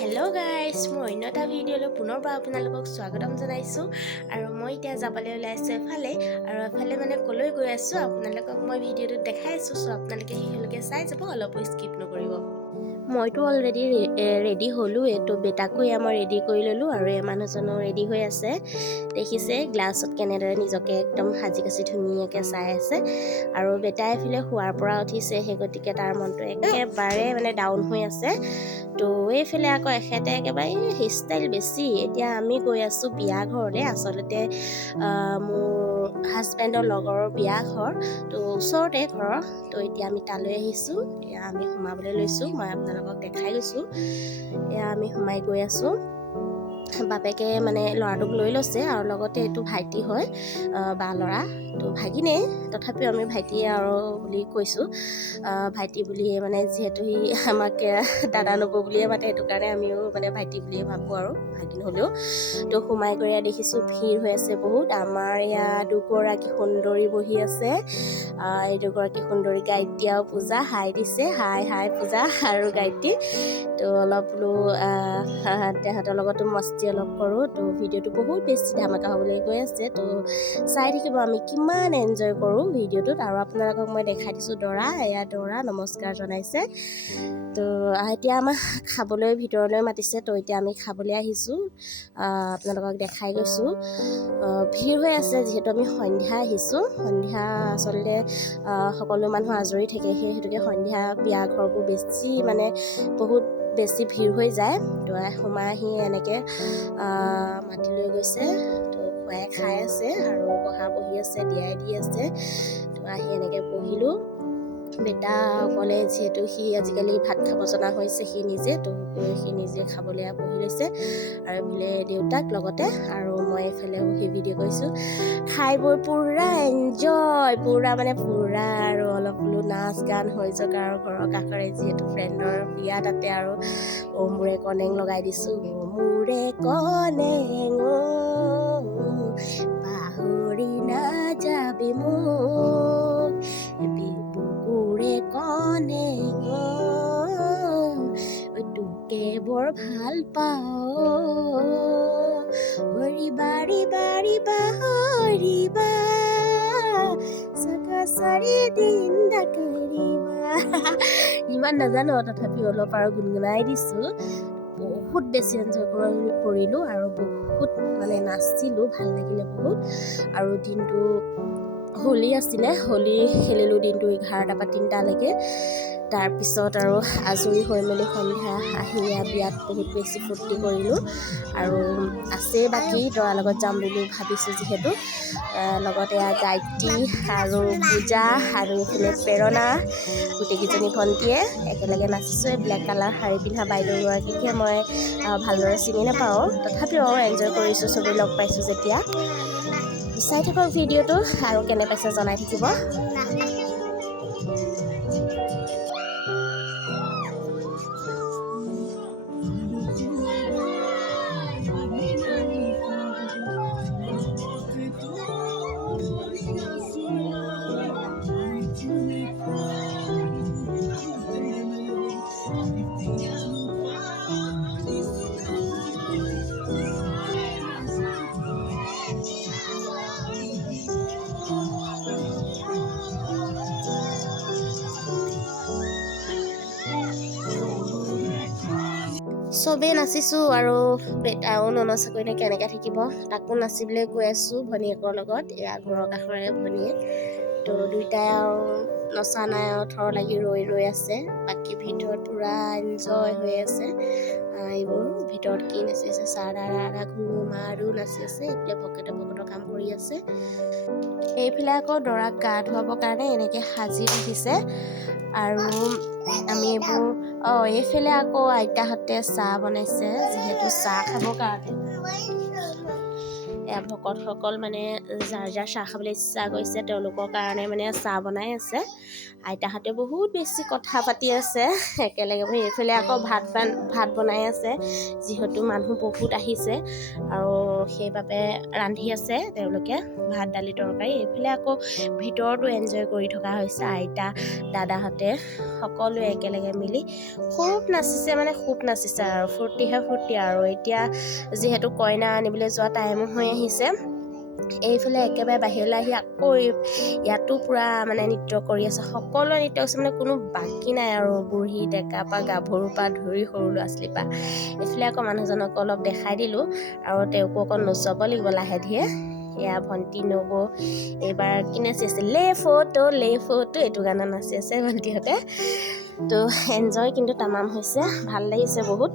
Hello' guys, মই অন্য এটা ভিডিঅ'লৈ পুনৰবাৰ আপোনালোকক স্বাগতম জনাইছোঁ। আৰু মই এতিয়া যাবলৈ ওলাইছোঁ এফালে, আৰু এফালে মানে ক'লৈ গৈ আছোঁ আপোনালোকক মই ভিডিঅ'টোত দেখাই আছোঁ। চ' আপোনালোকে শেষলৈকে চাই যাব, অলপো স্কিপ নকৰিব। মইতো অলৰেডি ৰেডি হ'লোঁ। এইটো বেটাকো মই ৰেডি কৰি ল'লোঁ, আৰু এই মানুহজনো ৰেডি হৈ আছে। দেখিছে গ্লাছত কেনেদৰে নিজকে একদম সাজি কাচি ধুনীয়াকৈ চাই আছে। আৰু বেটাই এফালে শোৱাৰ পৰা উঠিছে, সেই গতিকে তাৰ মনটো একেবাৰে মানে ডাউন হৈ আছে। তো এইফালে আকৌ এখেতে একেবাৰে হেয়াৰষ্টাইল বেছি। এতিয়া আমি গৈ আছোঁ বিয়া ঘৰলৈ। আচলতে মোৰ হাজবেণ্ডৰ লগৰৰ বিয়া ঘৰ, তো ওচৰতে ঘৰৰ। তো এতিয়া আমি তালৈ আহিছোঁ। এতিয়া আমি সোমাবলৈ লৈছোঁ। মই আপোনালোকক দেখাই গৈছোঁ। এয়া আমি সোমাই গৈ আছোঁ। বাপেকে মানে ল'ৰাটোক লৈ লৈছে, আৰু লগতে এইটো ভাইটি হয়, বা ল'ৰা। তো ভাগিনে, তথাপিও আমি ভাইটিয়ে আৰু বুলি কৈছোঁ। ভাইটি বুলিয়ে মানে যিহেতু সি আমাক দাদা নবৌ বুলিয়ে মাতে, সেইটো কাৰণে আমিও মানে ভাইটি বুলিয়ে ভাবোঁ, আৰু ভাগিন হ'লেও। তো সোমাই গৈ দেখিছোঁ ভিৰ হৈ আছে বহুত। আমাৰ ইয়াত দুগৰাকী সুন্দৰী বহি আছে। এই দুগৰাকী সুন্দৰী গায়ত্ৰী আৰু পূজা হাই দিছে, হাই পূজা আৰু গায়ত্ৰী। তো অলপ বোলো তেহঁতৰ লগতো মস্তি অলপ কৰোঁ। তো ভিডিঅ'টো বহুত বেছি ধামাকা হ'বলৈ গৈ আছে। তো চাই থাকিব, আমি কিমান এনজয় কৰোঁ ভিডিঅ'টোত। আৰু আপোনালোকক মই দেখাই দিছোঁ দৰা, এয়া দৰা নমস্কাৰ জনাইছে। তো এতিয়া আমাক খাবলৈ ভিতৰলৈ মাতিছে। তো এতিয়া আমি খাবলৈ আহিছোঁ, আপোনালোকক দেখাই গৈছোঁ। ভিৰ হৈ আছে, যিহেতু আমি সন্ধ্যা আহিছোঁ। সন্ধ্যা আচলতে সকলো মানুহ আজৰি থাকে, সেই হেতুকে সন্ধ্যা বিয়া ঘৰবোৰ বেছি মানে বহুত বেছি ভিৰ হৈ যায়। তো সোমাই আহি এনেকৈ মাতি লৈ গৈছে। তো খুৱাই খাই আছে, আৰু বহি আছে, দিয়াই দি আছে। তো আহি এনেকৈ বহিলোঁ। বেটা অকলে, যিহেতু সি আজিকালি ভাত খাব জনা হৈছে সি নিজে, তো সি নিজে খাবলৈ বহি লৈছে। আৰু এইফালে দেউতাক লগতে, আৰু মই এইফালে বহি ভিডিঅ' কৰিছোঁ। খাই বৈ পূৰা এনজয়, পূৰা আৰু অলপ বোলো নাচ গান হৈ যাওক। আৰু ঘৰৰ কাষৰে যিহেতু ফ্ৰেণ্ডৰ বিয়া, তাতে আৰু মোৰে কনেং লগাই দিছোঁ। মোৰে কনেং পাহৰি নাযাবি মোক, বুকুৰে কনেং তোকে বৰ ভাল পাওঁ, হৰিবা হৰিবা চাকা চাৰি দিন ডাকৰিবা। ইমান নাজানো, তথাপিও অলপ আৰু গুণগুণাই দিছোঁ। বহুত বেছি এনজয় কৰিলোঁ, আৰু বহুত মানে নাচিলোঁ, ভাল লাগিলে বহুত। আৰু দিনটো হোলী আছিলে, হোলী খেলিলোঁ দিনটো 11টা পৰা 3টালৈকে। তাৰপিছত আৰু আজৰি হৈ মেলি সন্ধ্যা আহি বিয়াত বহুত বেছি ফূৰ্তি কৰিলোঁ। আৰু আছে বাকী দৰাৰ লগত যাম বুলি ভাবিছোঁ, যিহেতু লগতে গায়ত্ৰী আৰু পূজা আৰু এইফালে প্ৰেৰণা, গোটেইকেইজনী ভণ্টীয়ে একেলগে নাচিছোঁ। ব্লেক কালাৰ শাৰী পিন্ধা বাইদেউগৰাকীকহে মই ভালদৰে চিনি নাপাওঁ, তথাপিও এনজয় কৰিছোঁ, চবেই লগ পাইছোঁ যেতিয়া। চাই থাকক ভিডিঅ'টো, আৰু কেনে পাইছে জনাই থাকিব। চবেই নাচিছোঁ, আৰু বেটাও ননচাকৈ কেনেকৈ থাকিব, তাকো নাচিবলৈ কৈ আছোঁ ভনীয়েকৰ লগত। এয়া ঘৰৰ কাষৰে ভনীয়েক। তো দুইটাই আৰু নচা নাই, আৰু থৰ লাগি ৰৈ আছে। বাকী ভিতৰত পূৰা এনজয় হৈ আছে। এইবোৰ ভিতৰত কি নাচি আছে, চাৰা ঘুৰু মাৰো নাচি আছে। এইফালে পকেটৰ কাম কৰি আছে। এইফালে আকৌ দৰাক গা ধুৱাবৰ কাৰণে এনেকৈ সাজি ৰাখিছে। আৰু আমি এইবোৰ এইফালে আকৌ আইতাহঁতে চাহ বনাইছে, যিহেতু চাহ খাবৰ কাৰণে। এয়া ভকতসকল মানে যাৰ যাৰ চাহ খাবলৈ ইচ্ছা কৰিছে তেওঁলোকৰ কাৰণে মানে চাহ বনাই আছে। আইতাহঁতে বহুত বেছি কথা পাতি আছে একেলগে বহি। এইফালে আকৌ ভাত বনাই আছে, যিহেতু মানুহ বহুত আহিছে আৰু সেইবাবে ৰান্ধি আছে তেওঁলোকে ভাত দালি তৰকাৰী। এইফালে আকৌ ভিতৰতো এনজয় কৰি থকা হৈছে আইতা দাদাহঁতে সকলোৱে একেলগে মিলি খুব নাচিছে, মানে খুব নাচিছে আৰু ফূৰ্তিহে ফূৰ্তি আৰু। এতিয়া যিহেতু কইনা আনিবলৈ যোৱা টাইমো হৈ আহিছে, এইফালে একেবাৰে বাহিৰলৈ আহি আকৌ ইয়াতো পূৰা মানে নৃত্য কৰি আছে। সকলোৱে নৃত্য কৰিছে, মানে কোনো বাকী নাই আৰু, বুঢ়ী ডেকা পৰা গাভৰুৰ পৰা ধৰি সৰু ল'ৰা ছোৱালীৰ পৰা। এইফালে আকৌ মানুহজনকো অলপ দেখাই দিলোঁ আৰু তেওঁকো অকণ নচুৱাব লাগিব লাহে ধীৰে। এয়া ভণ্টি নবৌ এইবাৰ কি নাচি আছে, লে ফটো এইটো গানত নাচি আছে ভণ্টিহঁতে। তো এনজয় কিন্তু তামাম হৈছে, ভাল লাগিছে বহুত।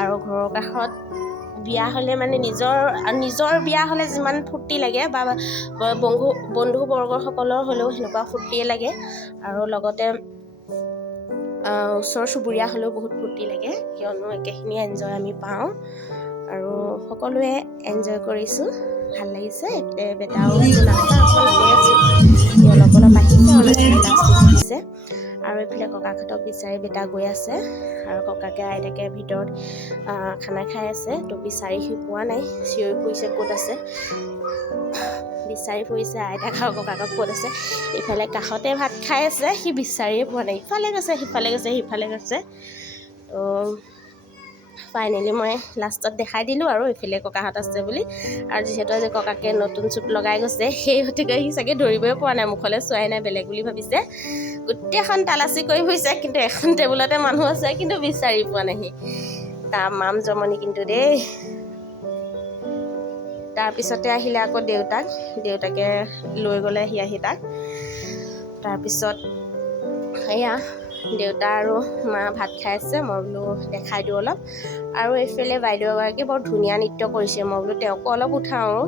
আৰু ঘৰৰ কাষত বিয়া হ'লে মানে নিজৰ বিয়া হ'লে যিমান ফূৰ্তি লাগে বা বন্ধুবৰ্গসকলৰ হ'লেও সেনেকুৱা ফূৰ্তিয়ে লাগে। আৰু লগতে ওচৰ চুবুৰীয়া হ'লেও বহুত ফূৰ্তি লাগে, কিয়নো একেখিনি এনজয় আমি পাওঁ আৰু সকলোৱে এনজয় কৰিছোঁ, ভাল লাগিছে। এতিয়া বেটাও নাচা অকণ গৈ আছোঁ, অলপ আহিছে আৰু নাচিবলৈ লাজটো আহিছে। আৰু এইফালে ককাহঁতক বিচাৰি বেটা গৈ আছে আৰু ককাকে আইতাকে ভিতৰত খানা খাই আছে। তো বিচাৰি সি পোৱা নাই, চিঞৰি ফুৰিছে ক'ত আছে, বিচাৰি ফুৰিছে আইতাক আৰু ককাকক ক'ত আছে। ইফালে কাষতে ভাত খাই আছে, সি বিচাৰিয়ে পোৱা নাই, ইফালে গৈছে সিফালে গৈছে। তো ফাইনেলি মই লাষ্টত দেখাই দিলোঁ আৰু এইফালে ককাহঁত আছে বুলি। আৰু যিহেতু আজি ককাকে নতুন চুট লগাই গৈছে, সেই গতিকে সি চাগে ধৰিবই পৰা নাই, মুখলৈ চোৱাই নাই, বেলেগ বুলি ভাবিছে। গোটেইখন তালাচি কৰি ফুৰিছে, কিন্তু এখন টেবুলতে মানুহ আছে, কিন্তু বিচাৰি পোৱা নাই সি। তামাম জমনি কিন্তু দেই। তাৰপিছতে আহিলে আকৌ দেউতাকে লৈ গ'লেহি আহি তাক। তাৰপিছত এয়া দেউতা আৰু মা ভাত খাই আছে, মই বোলো দেখাই দিওঁ অলপ। আৰু এইফালে বাইদেউ এগৰাকী বৰ ধুনীয়া নৃত্য কৰিছে, মই বোলো তেওঁকো অলপ উঠাওঁ।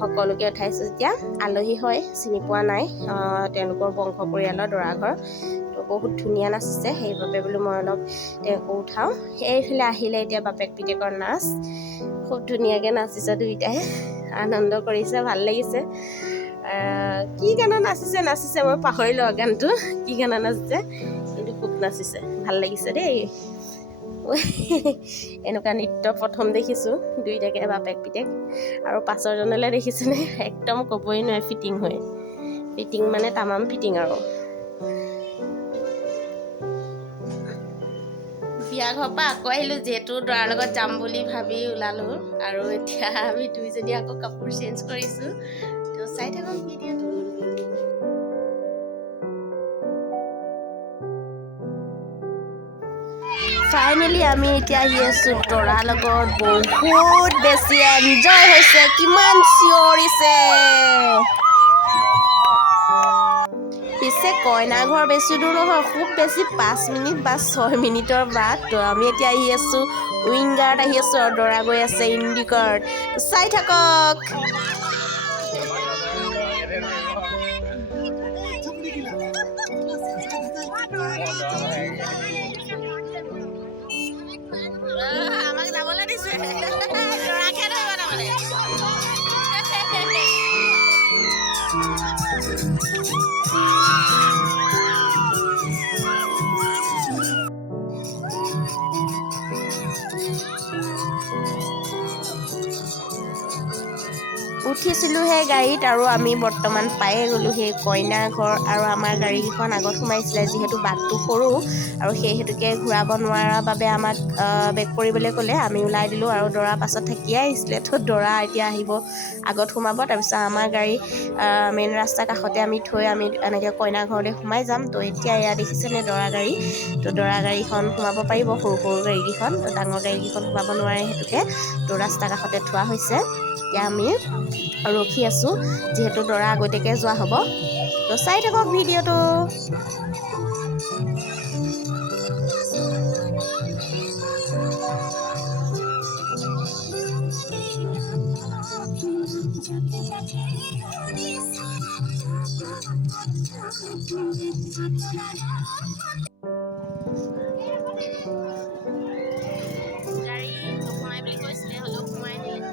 সকলোকে উঠাইছোঁ যেতিয়া, আলহী হয় চিনি পোৱা নাই, তেওঁলোকৰ বংশ পৰিয়ালৰ দৰা ঘৰ, তো বহুত ধুনীয়া নাচিছে, সেইবাবে বোলো মই অলপ তেওঁকো উঠাওঁ। এইফালে আহিলে এতিয়া বাপেক পিতেকৰ নাচ, খুব ধুনীয়াকৈ নাচিছে, দুইটাই আনন্দ কৰিছে, ভাল লাগিছে। কি গানত নাচিছে মই পাহৰিলোঁ গানটো, কি গানত নাচিছে, কিন্তু খুব নাচিছে, ভাল লাগিছে দেই। এনেকুৱা নৃত্য প্ৰথম দেখিছোঁ, দুইটাকে বাপেক পিতেক। আৰু পাছৰজনলৈ দেখিছেনে, একদম ক'বই নোৱাৰে ফিটিং মানে তামাম ফিটিং আৰু। বিয়া ঘৰৰ পৰা আকৌ আহিলোঁ, যিহেতু দৰাৰ লগত যাম বুলি ভাবি ওলালোঁ। আৰু এতিয়া আমি দুইজনী আকৌ কাপোৰ চেঞ্জ কৰিছোঁ, তো চাই থাকক ভিডিঅ'টো। ফাইনেলি আমি এতিয়া আহি আছোঁ দৰাৰ লগত, বহুত বেছি এনজয় হৈছে, কিমান চিঞৰিছে। পিছে কইনা ঘৰ বেছি দূৰ নহয়, খুব বেছি 5 মিনিট বা 6 মিনিটৰ বাট। তো আমি এতিয়া আহি আছোঁ উইংগাৰত আহি আছোঁ, আৰু দৰা গৈ আছে ইণ্ডিকাৰত, চাই থাকক। আমাক যাবলৈ দিছে, দৰাকে ধৰিব তাৰমানে। উঠিছিলোঁ সেই গাড়ীত, আৰু আমি বৰ্তমান পায়ে গ'লোঁ সেই কইনা ঘৰ। আৰু আমাৰ গাড়ীকেইখন আগত সোমাইছিলে, যিহেতু বাটটো সৰু আৰু সেই হেতুকে ঘূৰাব নোৱাৰাৰ বাবে আমাক বেক কৰিবলৈ ক'লে। আমি ওলাই দিলোঁ আৰু দৰা পাছত থাকিয়ে আহিছিলে, তো দৰা এতিয়া আহিব, আগত সোমাব, তাৰপিছত আমাৰ গাড়ী মেইন ৰাস্তাৰ কাষতে আমি থৈ আমি এনেকৈ কইনা ঘৰলৈ সোমাই যাম। তো এতিয়া এয়া দেখিছেনে দৰা গাড়ী, তো দৰা গাড়ীখন সোমাব পাৰিব, সৰু গাড়ীকেইখন, তো ডাঙৰ গাড়ীকেইখন সোমাব নোৱাৰে, সেইটোকে তো ৰাস্তাৰ কাষতে থোৱা হৈছে। এতিয়া আমি ৰখি আছোঁ, যিহেতু দৰা আগতীয়াকৈ যোৱা হ'ব। তো চাই থাকক ভিডিঅ'টো। গাড়ী নোসোমাই বুলি কৈছিলে, হ'লেও সোমাই দিলে।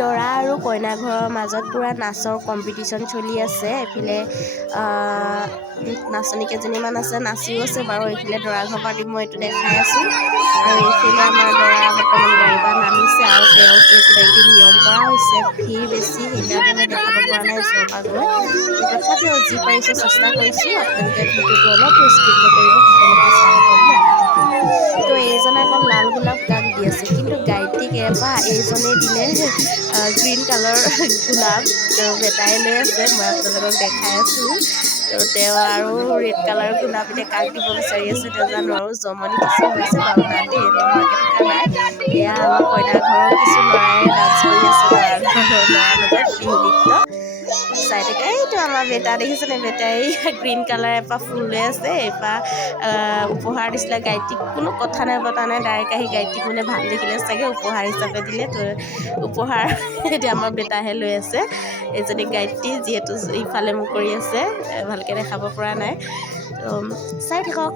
দৰা আৰু কইনা ঘৰৰ মাজত পুৰা নাচৰ কম্পিটিশ্যন চলি আছে। এইফালে নাচনী কেইজনীমান আছে, নাচিও আছে বাৰু। এইফালে দৰা ঘৰ পাৰ্টি মই এইটো দেখাই আছোঁ। আৰু এইফালে আমাৰ দৰা বৰ্তমান গাড়ীৰ পৰা নামিছে আৰু তেওঁক কিবাকিবি নিয়ম কৰা হৈছে। ভিৰ বেছি, সেইকাৰণে মই দেখাব পৰা নাই ওচৰৰ পৰা গৈ। তথাপিও যি পাৰিছোঁ চেষ্টা কৰিছোঁ। আপোনালোকে ভিডিঅ'টো অলপ স্কিপ নকৰিব, সকলোকে চাই হ'ব দেই। তো এইজনে আকৌ লাল গোলাপ কাক দি আছে, কিন্তু গায়ত্ৰীক এবাৰ এইজনে দিলে গ্ৰীণ কালাৰ গোলাপ। তো বেটাই লৈ আছে, মই আপোনালোকক দেখাই আছোঁ। তো তেওঁ আৰু ৰেড কালাৰ গোলাপ এতিয়া কাক দিব বিচাৰি আছে নাজানো, আৰু জমনি কিছু হৈছে বাৰু তাত দেই, নোহোৱাকৈ থকা নাই। এয়া আমাৰ কইনা ঘৰৰ কিছু ল'ৰাই ডান্স কৰি আছে ল'ৰাৰ লগত বিহু নৃত্য চাই থাকে। এইটো আমাৰ বেটা দেখিছেনে, বেটাই গ্ৰীণ কালাৰ এপাহ ফুল লৈ আছে, এপাহ উপহাৰ দিছিলে গায়ত্ৰীক। কোনো কথা নাই বতা নাই, ডাইৰেক্ট আহি গায়ত্ৰীক মানে ভাল দেখিলে চাগে উপহাৰ হিচাপে দিলে। তো উপহাৰ এতিয়া আমাৰ বেটাহে লৈ আছে। এজনী গায়ত্ৰী যিহেতু ইফালে মোক কৰি আছে, ভালকৈ দেখাব পৰা নাই, তো চাই থাকক।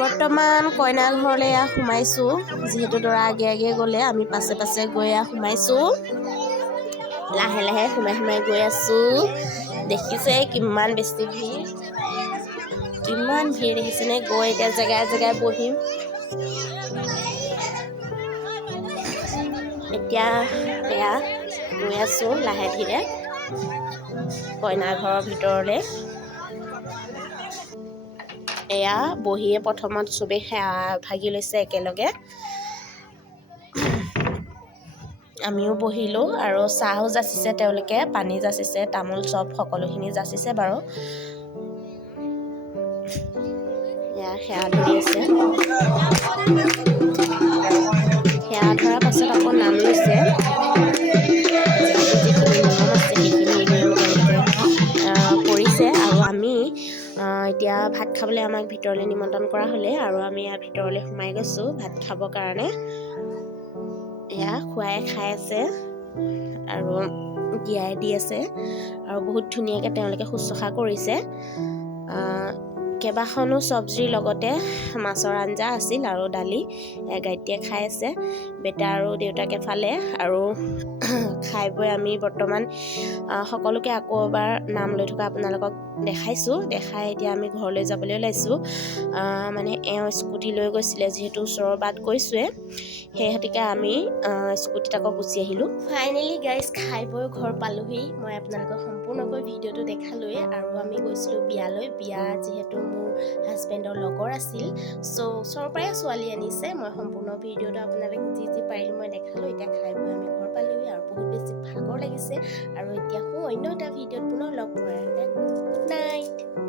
বৰ্তমান কইনা ঘৰলৈ সোমাইছোঁ। যিহেতু দৰা আগে আগে গ'লে, আমি পাছে পাছে গৈ সোমাইছোঁ। লাহে লাহে সোমাই গৈ আছোঁ। দেখিছে কিমান বেছি ভিৰ, কিমান ভিৰ দেখিছেনে। গৈ এতিয়া জেগাই জেগাই বহিম। এতিয়া এয়া গৈ আছোঁ লাহে ধীৰে কইনা ঘৰৰ ভিতৰলৈ। এয়া বহিয়ে প্ৰথমত চবেই সেৱা ভাগি লৈছে একেলগে। আমিও বহিলোঁ আৰু চাহো যাচিছে তেওঁলোকে, পানী যাচিছে, তামোল চব সকলোখিনি যাচিছে বাৰু। এয়া সেৱা ধৰি আছে। সেৱা ধৰাৰ পাছত আকৌ নাম লৈছে। যিখিনি নিয়ম আছে সেইখিনি নিয়ম তেওঁলোকে কৰিছে। আৰু আমি এতিয়া ভাত খাবলৈ আমাক ভিতৰলৈ নিমন্ত্ৰণ কৰা হ'লে, আৰু আমি ইয়াৰ ভিতৰলৈ সোমাই গৈছোঁ ভাত খাবৰ কাৰণে। এয়া খুৱাই খাই আছে আৰু দিয়াই দি আছে, আৰু বহুত ধুনীয়াকৈ তেওঁলোকে শুশ্ৰূষা কৰিছে। কেইবাখনো চব্জিৰ লগতে মাছৰ আঞ্জা আছিল আৰু দালি। গায়ত্ৰীয়ে খাই আছে, বেটা আৰু দেউতাকে ফালে। আৰু খাই বৈ আমি বৰ্তমান সকলোকে আকৌ এবাৰ নাম লৈ থকা আপোনালোকক দেখাইছোঁ। দেখাই এতিয়া আমি ঘৰলৈ যাবলৈ ওলাইছোঁ। মানে এওঁ স্কুটি লৈ গৈছিলে, যিহেতু ওচৰৰ বাট গৈছোৱে, সেই হেতুকে আমি স্কুটিত আকৌ গুচি আহিলোঁ। ফাইনেলি গাইজ খাই বৈ ঘৰ পালোহি। মই আপোনালোকক সম্পূৰ্ণকৈ ভিডিঅ'টো দেখালোৱে। আৰু আমি গৈছিলোঁ বিয়ালৈ। বিয়া যিহেতু মোৰ হাজবেণ্ডৰ লগৰ আছিল, চ' ওচৰৰ পৰাই ছোৱালী আনিছে। মই সম্পূৰ্ণ ভিডিঅ'টো আপোনালোক যি পাৰিলোঁ মই দেখালোঁ। এতিয়া খাই বৈ আমি ঘৰ পালোহি আৰু বহুত বেছি ভাগৰ লাগিছে। আৰু এতিয়া অন্য এটা ভিডিঅ'ত পুনৰ লগ পোৱাৰ। Good night.